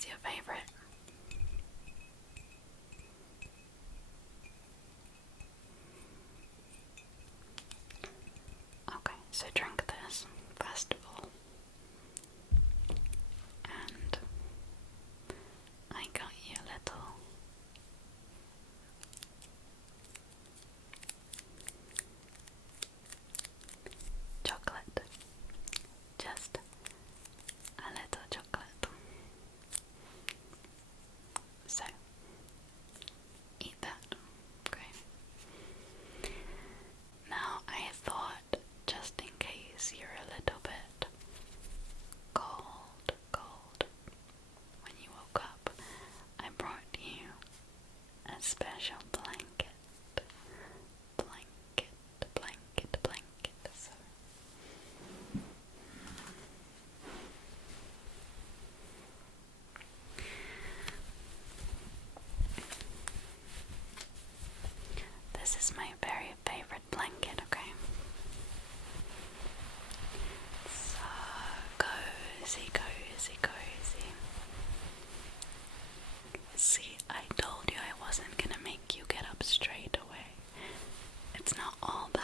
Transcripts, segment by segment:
is your favorite? Okay, so drink this first of all. And I got you a little chocolate. Just a little chocolate. So, eat that, okay? Now, I thought, just in case you're a little bit cold when you woke up, I brought you a special blanket. So this is my very favorite blanket, okay? So cozy. See, I told you I wasn't gonna make you get up straight away. It's not all bad.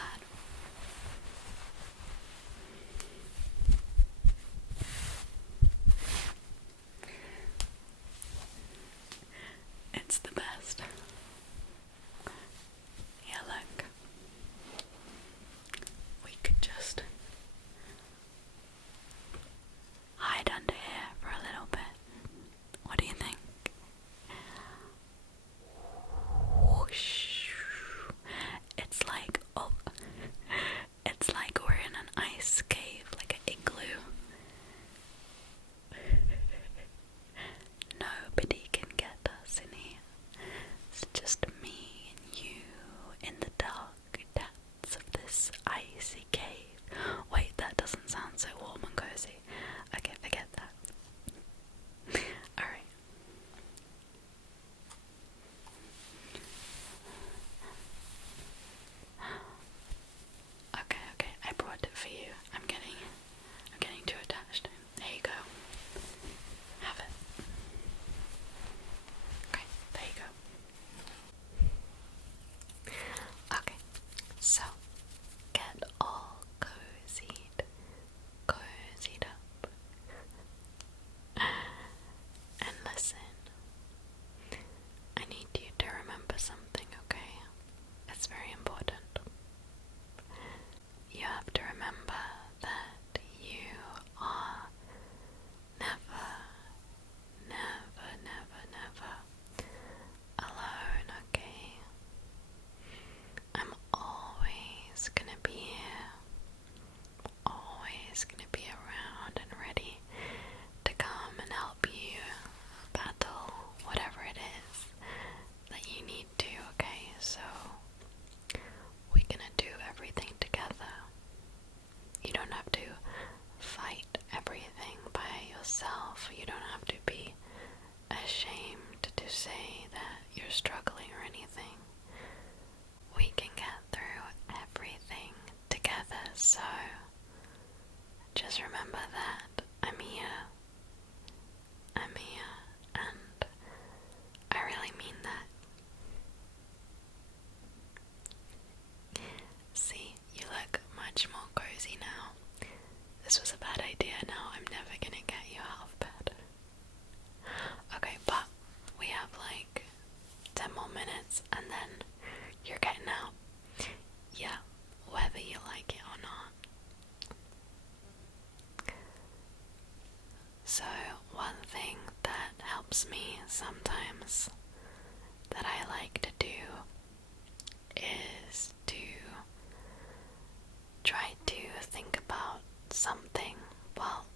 It's the best. Yeah, look. We could just hide under here for a little bit. What do you think? Whoosh. It's like, it's like we're in an ice cave, like an igloo. Nobody can get us in here. It's just me and you in the dark depths of this icy cave. Wait, that doesn't sound so warm and cozy. Okay, forget that. Alright. Okay, I brought it for you. I'm getting too attached. There you go. Have it. Okay, there you go. Okay, so get all cozied up. And listen, I need you to remember something, okay? It's very important. You have to remember that you are never alone, okay? I'm always gonna be here, always gonna be around and ready to come and help you battle whatever it is that you need to, okay? So we're gonna do everything together. You don't have to fight everything by yourself. You don't have to be ashamed to say that you're struggling or anything. We can get through everything together, so just remember that I'm here, and I really mean that. See, you look much more cozy now. This was a bad idea. Now I'm never gonna get you out of bed. Okay, but we have like 10 more minutes and then you're getting out. Yeah, whether you like it or not. So one thing that helps me sometimes that I like to do is to try to think about something, well,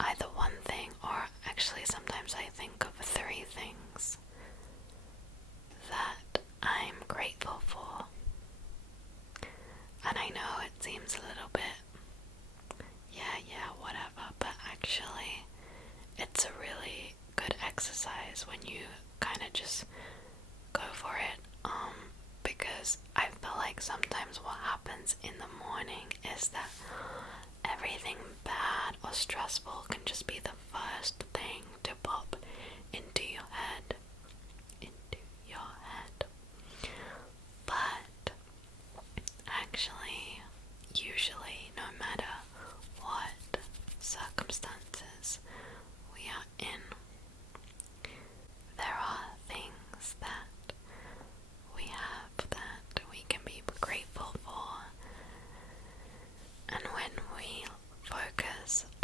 either one thing or actually sometimes I think of 3 things that I'm grateful for. And I know it seems a little bit, whatever, but actually it's a really good exercise when you kind of just go for it, because I feel like sometimes what happens in the morning is that everything bad or stressful can just be the first thing to pop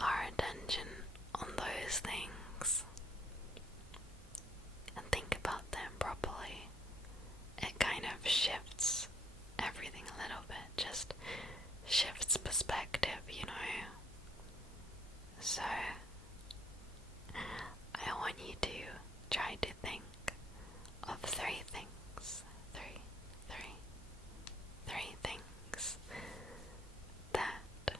our attention on those things and think about them properly, it kind of shifts everything a little bit, just shifts perspective, you know. So I want you to try to think of three things, three things that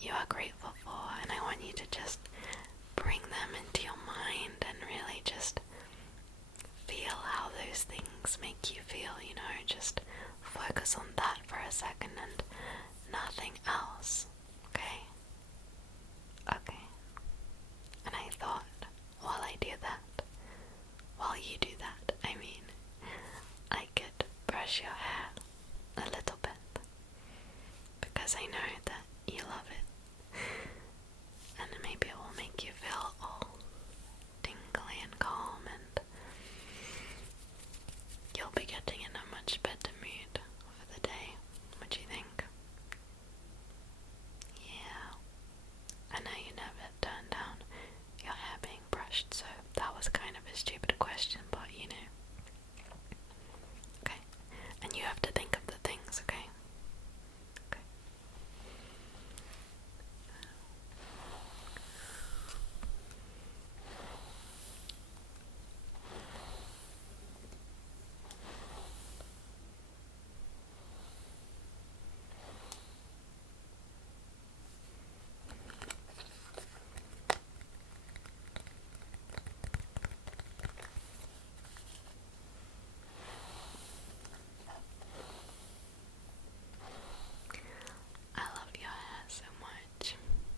you are grateful for, and I want you to just bring them into your mind and really just feel how those things make you feel, you know, just focus on that for a second and nothing else, okay? Okay. And I thought, while I do that, while you do that, I mean, I could brush your hair a little bit, because I know that you love it, and maybe it will make you feel all tingly and calm, and you'll be getting in a much better mood for the day. What do you think? Yeah, I know you never turned down your hair being brushed, so that was kind of a stupid question, but you know. Okay, and you have to think of the things, okay? Okay. I love your hair so much.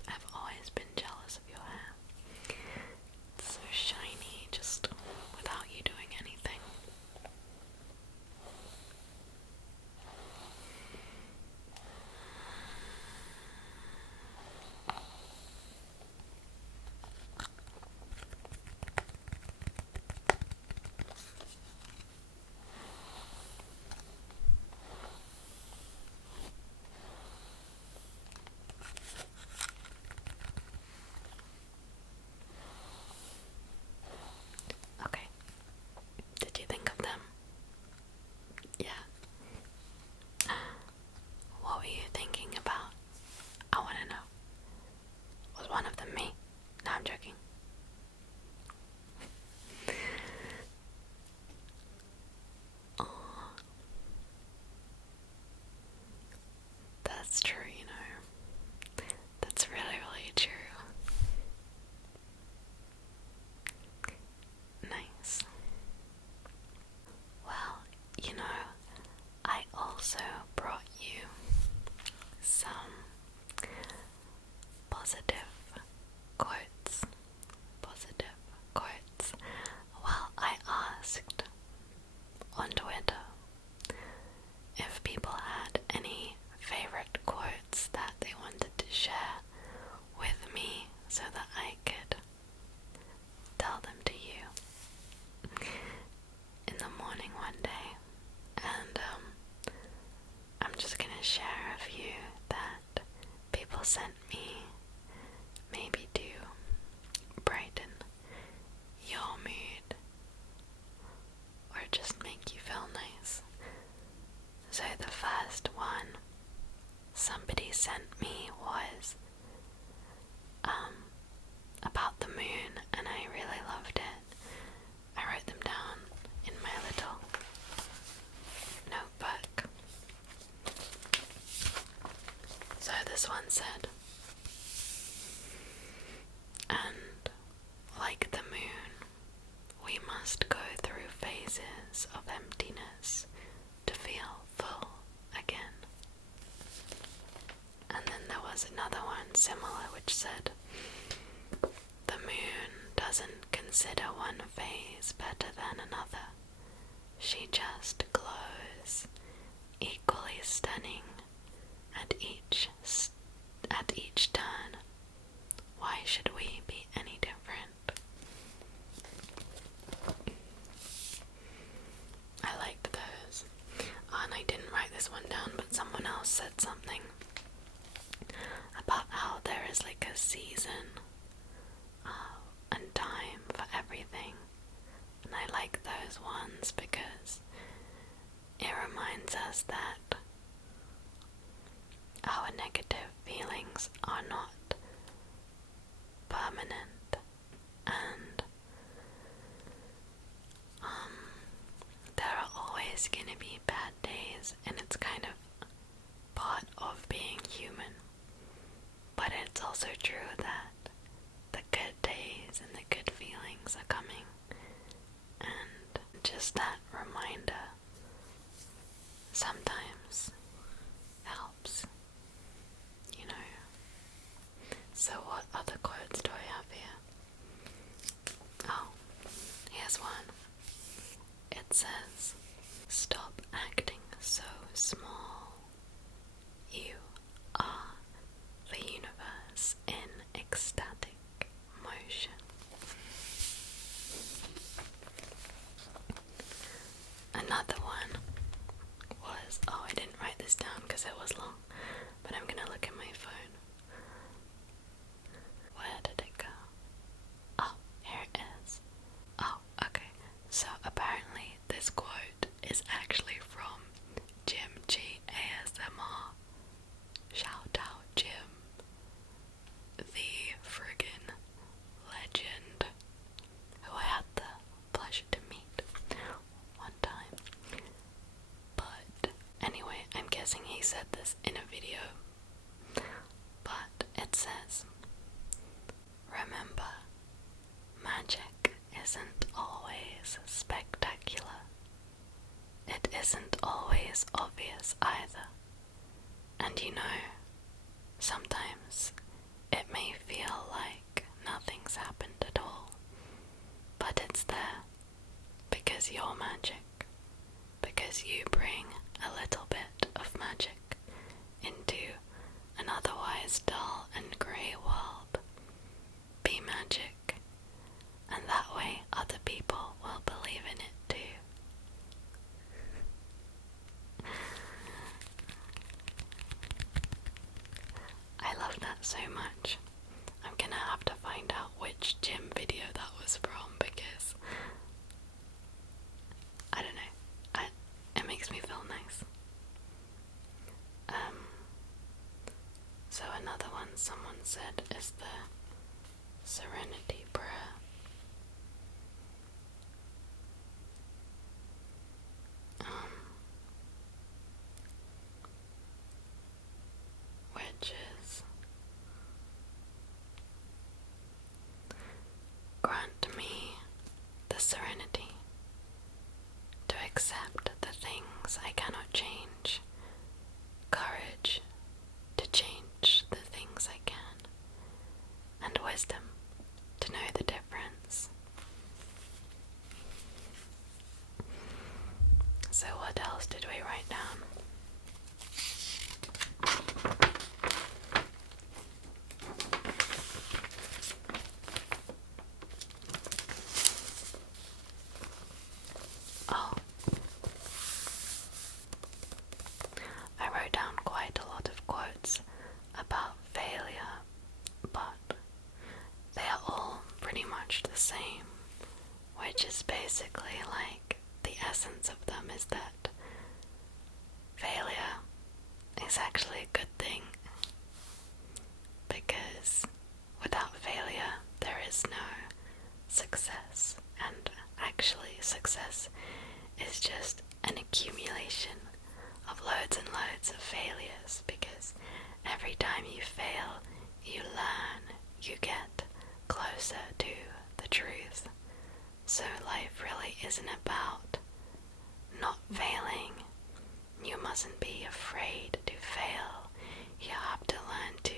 I've always been jealous of your hair. It's so shiny, just without you doing anything. Okay. Did you think of them? Yeah. What were you thinking about? I want to know. Was one of them me? No, I'm joking. Aw. That's true, you know. That's really, really true. Nice. Well, you know, I also brought you some positive quotes. Positive quotes. Well, I asked on Twitter if people had any favorite quotes that they wanted to share with me so that I could tell them to you in the morning one day. And I'm just gonna share a few that people sent me, maybe to brighten your mood or just make you feel nice. So the first one somebody sent me was about the moon, and I really loved it. I wrote them down in my little notebook. So this one said, and like the moon, we must go through phases of emptiness to feel full again. And then there was another one similar which said, the moon doesn't consider one phase better than another. She just glows, equally stunning at each turn. Why should we be any different? I liked those. And I didn't write this one down, but someone else said something about how there is like a season affirmations because it reminds us that our negative feelings are not permanent, and there are always going to be bad days, and it's kind of part of being human. But it's also true that the good days and the good feelings are coming, and just that reminder sometimes helps, you know. So what other quotes do I have here? Oh, here's one. It says, "Stop acting so small. You are the universe in ecstatic motion." Another one was, oh, I didn't write this down because it was long, but I'm gonna look at my phone. Where did it go? Oh, here it is. Oh, okay. So apparently this quote is actually from Jim G ASMR. Shout out Jim, the friggin' legend, who I had the pleasure to meet one time. But anyway, I'm guessing he said this in a video. But it says, "Remember, magic isn't always spectacular. It isn't always obvious either. And you know, sometimes it may feel like nothing's happened at all. But it's there because you're magic. Because you bring a little bit of magic into an otherwise dull and grey world. Be magic, and that way other people will believe in it too." I love that so much. I'm gonna have to find out which gym video that was from because I don't know. It makes me feel nice. So another one someone said is the Serenity Prayer. Which is, "Grant me the serenity to accept the things I cannot change, courage to change the things I can, and wisdom to know the difference." So what else did we write down? Oh, I wrote down quite a lot of quotes about failure, but they are all pretty much the same, which is basically like the essence of them is that failure is actually a good thing, because without failure there is no success, and actually success is just an accumulation of loads and loads of failures, because every time you fail, you learn, you get closer to the truth. So life really isn't about not failing. You mustn't be afraid to fail. You have to learn to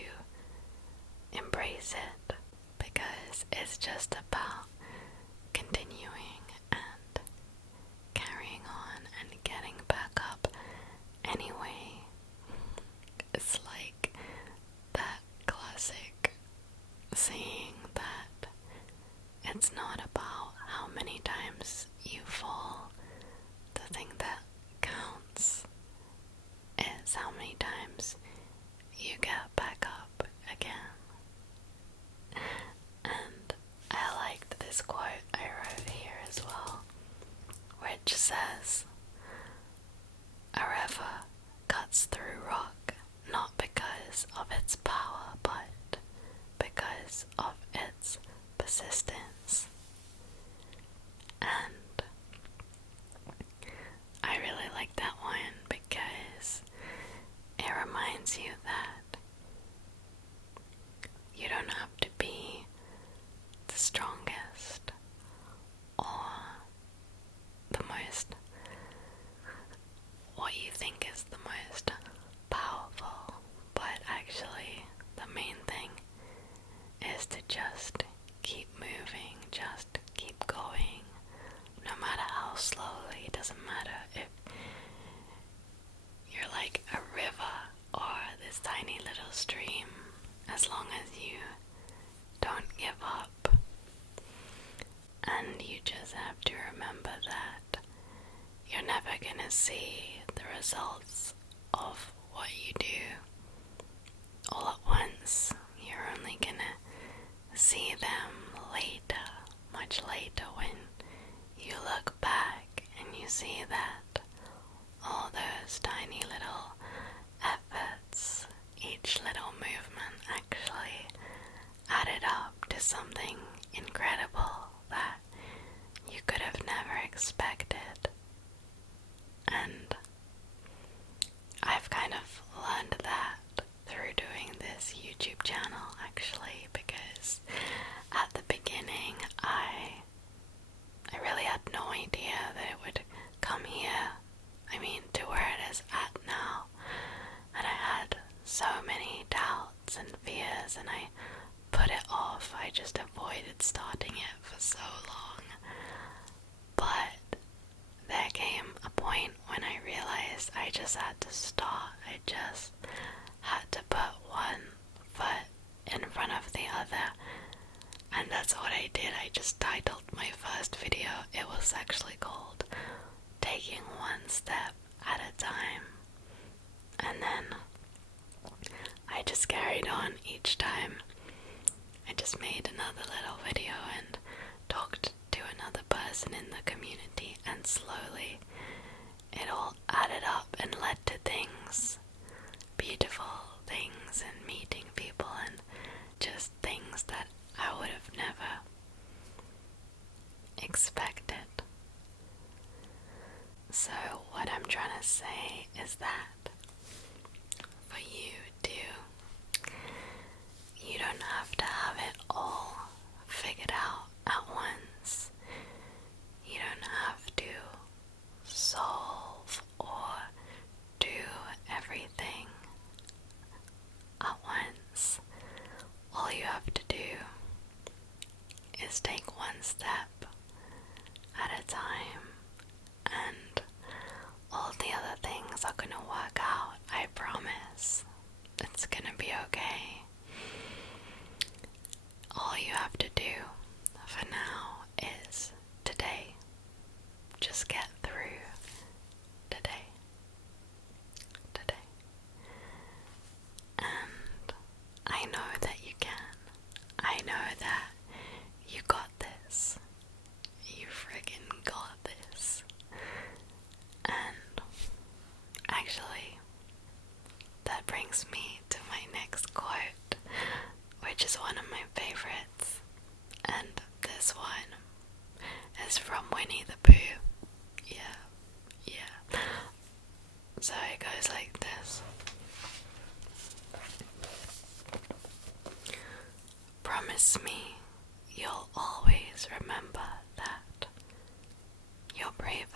embrace it, because it's just about continuing and carrying on and getting back up anyway. It's like that classic saying that it's not about how many times you fall. The thing that counts is how many times you get back up again. And I liked this quote I wrote here as well, which persistence. And I really like that one because it reminds you that you don't have to be the strongest or the most, what you think is the most powerful, but actually the main thing is to just keep moving, just keep going, no matter how slowly. It doesn't matter if you're like a river or this tiny little stream, as long as you don't give up. And you just have to remember that you're never gonna see the results of what you do all at once. You're only gonna see them later, much later, when you look back and you see that all those tiny little efforts, each little movement actually added up to something incredible that you could have never expected. And I've kind of learned that through doing this YouTube channel, actually, because at the beginning I really had no idea that it would come here, to where it is at now. And I had so many doubts and fears, and I put it off. I just avoided starting it for so long. But there came a point when I realized I just had to start. I just had to put one foot in front of the other. And that's what I did. I just titled my first video. It was actually called Taking One Step at a Time. And then I just carried on each time. I just made another little video and talked to another person in the community, and slowly it all added up and led to things, beautiful things, and meeting people, and just things that I would have never expected. So what I'm trying to say is that for you too, you don't have to have it all figured out at once. You don't have to solve or do everything at once. All you have to do is take one step at a time, and all the other things are gonna work out. I promise. It's gonna be okay. All you have to do for now is today. Just get through today. And I know that you can. I know that you got this. You friggin' got this. And actually, that brings me to my next quote, which is one of my favorites. And this one is from Winnie the Pooh. Yeah. So it goes like this. Promise me you'll always remember that you're braver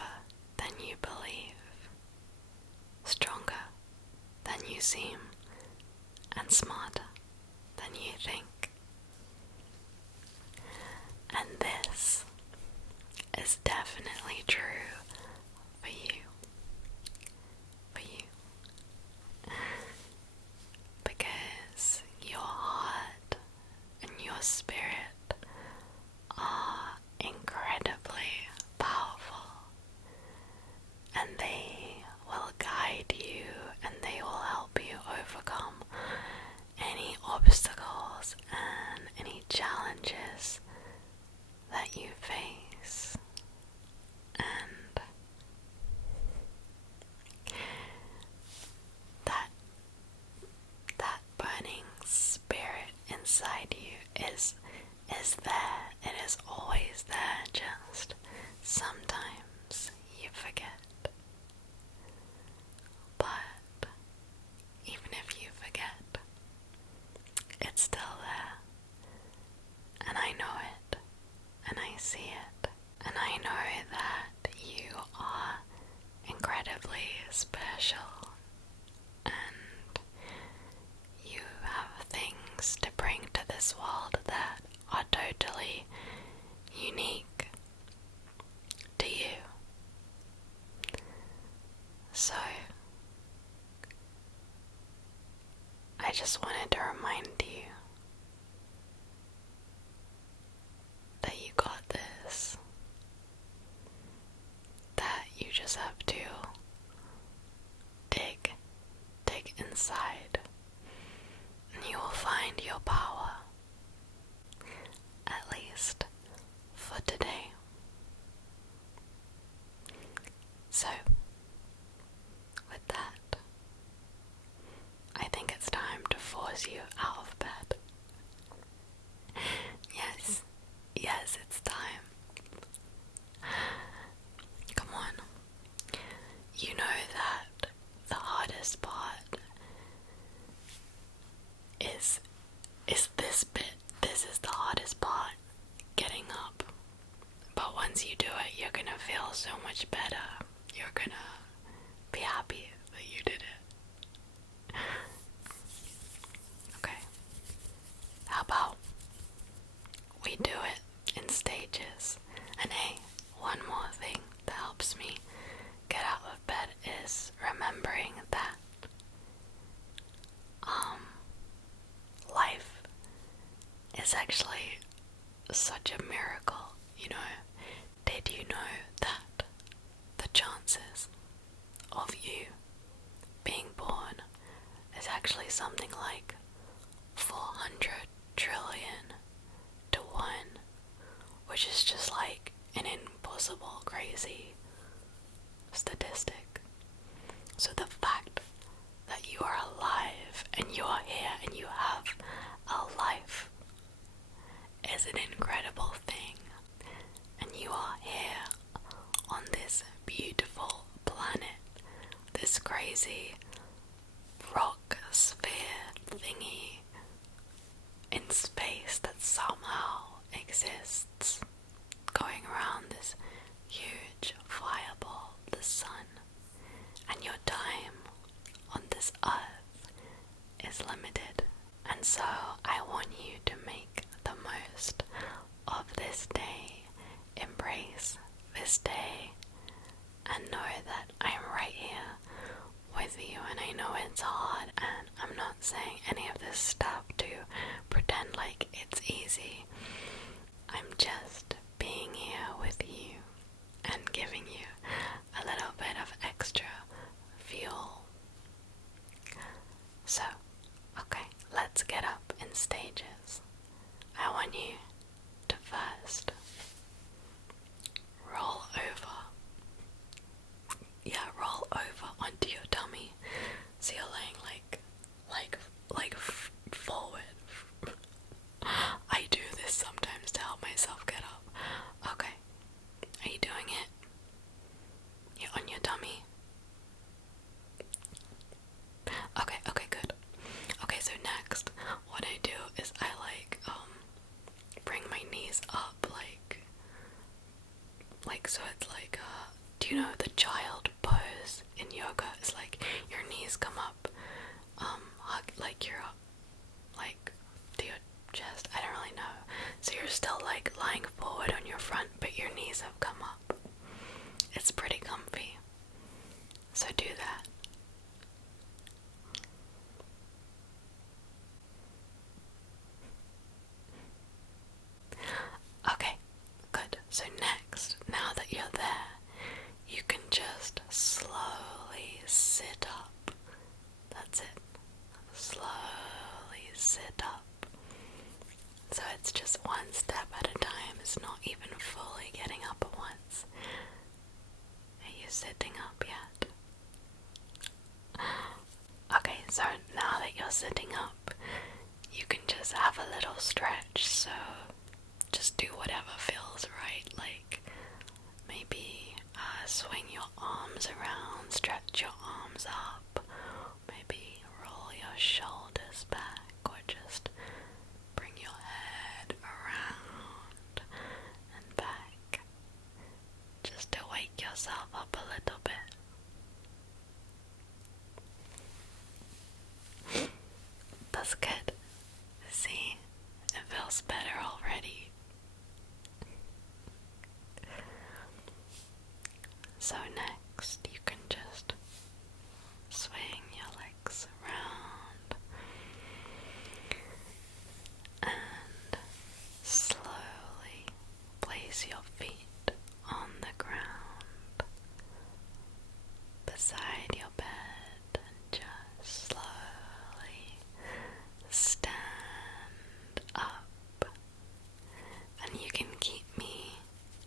than you believe, stronger than you seem, and smarter than you think. And this is definitely true for you. Because your heart and your spirit are incredibly powerful, and they will guide you, and they will help you overcome any obstacles is there. It is always there, just sometimes you forget. But even if you forget, it's still there. And I know it. And I see it. And I know that you are incredibly special. And you have things to bring to this world that are totally unique to you. So, I just wanted to remind you that you got this, that you just have to dig inside, and you will find your power, at least for today. So, with that, I think it's time to force you out of bed. Yes, it's time. Come on. You know that the hardest part is this bit. This is the hardest part, getting up. But once you do it, you're gonna feel so much better. You're gonna be happy that you did it. Okay. How about we do it in stages? And hey, one more thing that helps me get out of bed is remembering that life is actually such a miracle, you know. Did you know that the chances of you being born is actually something like 400 trillion to 1, which is just like an impossible, crazy statistic. So the fact that you are alive and you are here and you have a life is an incredible thing. And you are here on this beautiful planet, this crazy rock sphere thingy in space that somehow exists, going around this huge fireball, the sun. And your time on this earth is limited. And so I want you to make the most of this day, embrace this day, and know that I'm right here with you. And I know it's hard, and I'm not saying any of this stuff to pretend like it's easy. I'm just being here with you and giving you a little bit of extra fuel. So, okay, let's get up in stages. I want you to first roll over. Yeah, roll over onto your tummy. So you're laying forward. I do this sometimes to help myself get up. Okay, are you doing it? You're on your tummy. Okay, good. Okay, so next, what I do is I bring my knees up, so it's like, do you know the child pose in yoga? It's like your knees come up, hug, like you're up, to your chest. I don't really know. So you're still lying forward on your front, but your knees have come up. It's pretty comfy. So do that. Okay, good. So next, now that you're there, you can just slowly sit up. That's it. Slowly sit up. So it's just one step at a time. It's not even fully getting up at once. Are you sitting up yet? Okay, so now that you're sitting up, you can just have a little stretch. So just do whatever feels right, like maybe swing your arms around, stretch your arms up, maybe roll your shoulders back, or just bring your head around and back, just to wake yourself up a little bit. That's good. See, it feels better already. So next, you can just swing your legs around and slowly place your feet on the ground beside your bed and just slowly stand up. And you can keep me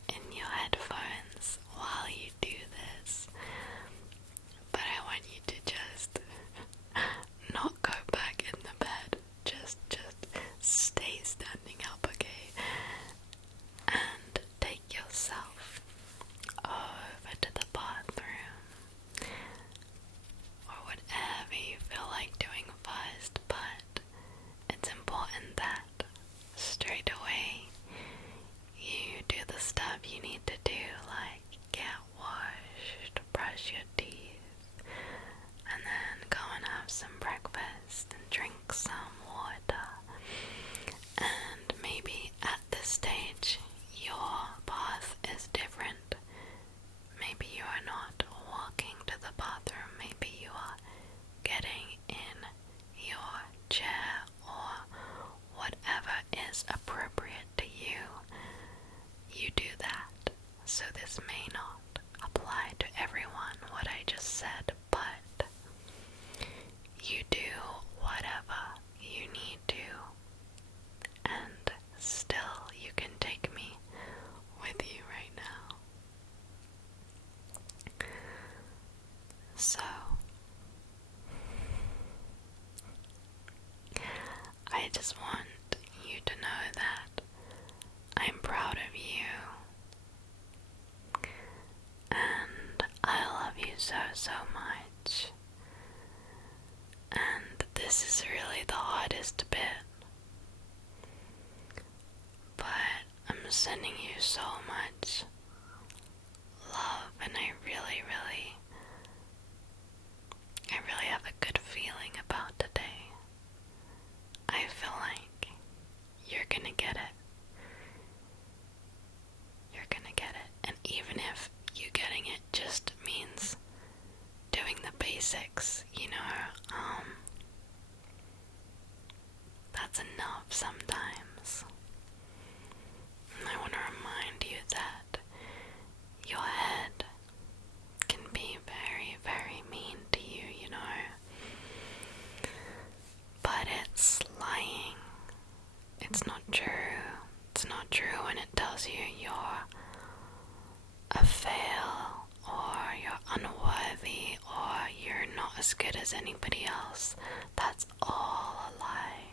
in your headphones while you do this, but I want you to just not go back in the bed, just stay standing up, okay? And take yourself over to the bathroom, or whatever you feel like doing first, but it's important that straight away you do the stuff you need to do, like get washed, brush your teeth, and then go and have some breakfast and drink some water. And maybe at this stage your bath is different. Maybe you are not walking to the bathroom, maybe you are getting in your chair, or whatever is appropriate to you. You do that. So this may not apply to everyone, what I just said, but you do whatever you need to, and still you can take me with you right now. So I just want you to know that I'm proud of you, and I love you so much. And this is really the hardest bit, but I'm sending you so much love, and I really have a good feeling about today. I feel like you're gonna get it. You're gonna get it. And even if you getting it just means doing the basics, that's enough sometimes. And I want to remind you that your head can be very mean to you, but it's lying. It's not true. It's not true when it tells you you're a fail, or you're unworthy, or you're not as good as anybody else. That's all a lie.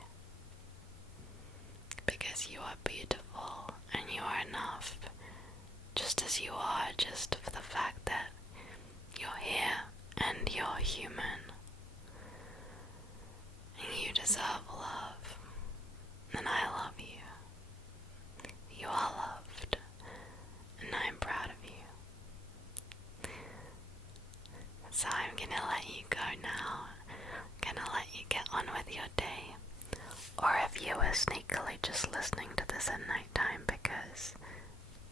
Because you are beautiful, and you are enough, just as you are, just for the fact that you're here, and you're human. And you deserve love, and I love you. You are loved, and I'm proud of you. So I'm gonna let you go now. I'm gonna let you get on with your day. Or if you were sneakily just listening to this at nighttime, because,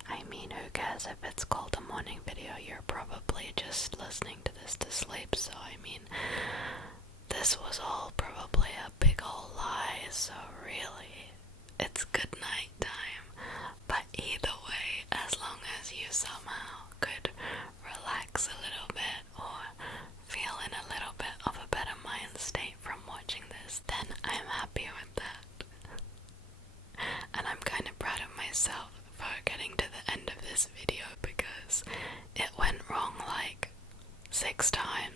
who cares if it's called a morning video? You're probably just listening to this to sleep, so this was all probably a big old lie, so really, it's good night time. But either way, as long as you somehow could relax a little bit, or feel in a little bit of a better mind state from watching this, then I'm happy with that. And I'm kind of proud of myself for getting to the end of this video, because it went wrong like 6 times.